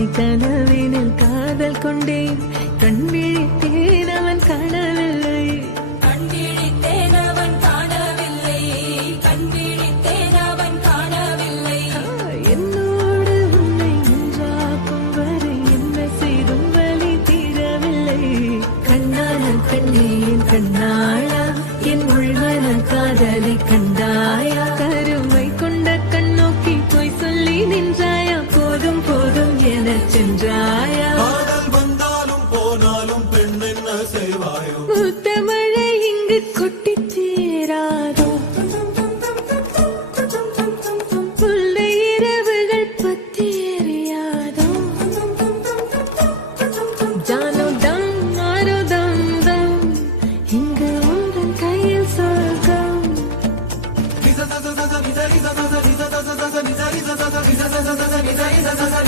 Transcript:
மாலை கனவினில் காதல் கொண்டேன் கண் விழித்தேன் அவன் காணவில்லை என்னோடு உன்னை ஒன்றாக்கும் வரை என்ன செய்தும் வலி தீரவில்லை கண்ணான கண்ணே என் கண்ணாளா என் உள்மன காதலை கண்டாயா கருமை கொண்ட கண்ணோக்கி போய் சொல்லி நின்றாயா போதும் போதும் என சென்றாய்